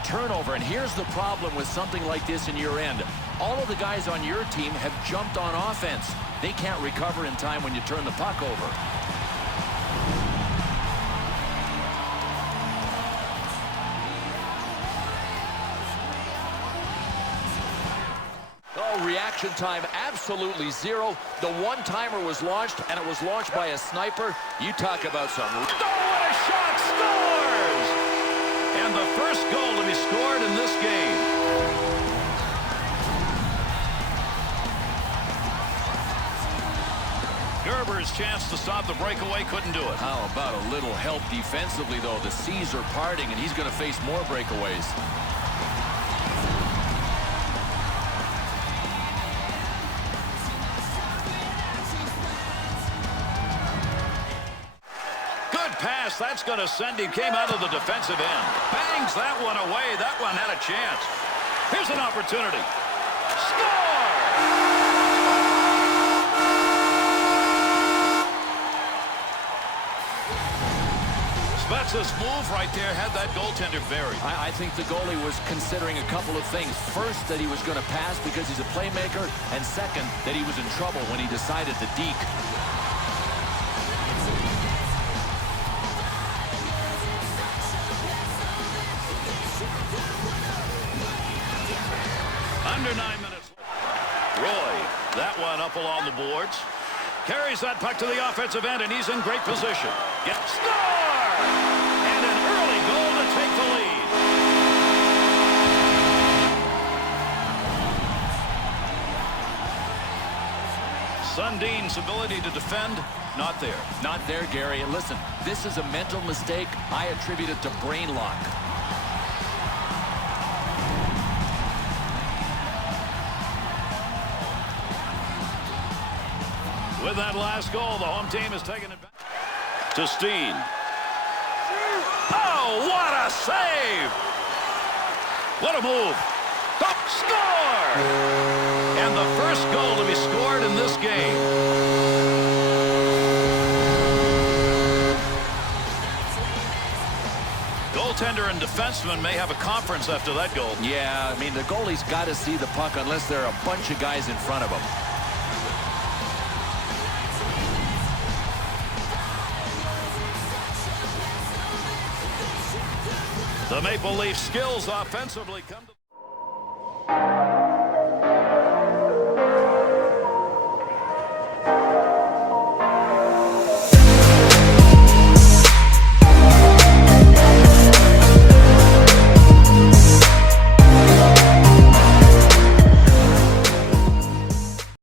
a turnover, and here's the problem with something like this in your end. All of the guys on your team have jumped on offense. They can't recover in time when you turn the puck over. Oh, reaction time absolutely zero. The one-timer was launched, and it was launched by a sniper. You talk about some... Oh, what a shot! Scores! And the first goal to be scored in this game. Gerber's chance to stop the breakaway, couldn't do it. How about a little help defensively, though? The seas are parting, and he's going to face more breakaways. Pass, that's going to send him. Came out of the defensive end. Bangs that one away. That one had a chance. Here's an opportunity. Score! Spezza's move right there had that goaltender buried. I think the goalie was considering a couple of things. First, that he was going to pass because he's a playmaker, and second, that he was in trouble when he decided to deke. Under 9 minutes. Roy, that one up along the boards. Carries that puck to the offensive end, and he's in great position. Score! And an early goal to take the lead. Sundin's ability to defend, not there. Not there, Gary. And listen, this is a mental mistake. I attribute it to brain lock. With that last goal, the home team is taking it back to Steen. Oh, what a save! What a move! Oh, score! And the first goal to be scored in this game. Goaltender and defenseman may have a conference after that goal. Yeah, I mean, the goalie's got to see the puck unless there are a bunch of guys in front of him. The Maple Leaf skills offensively come to...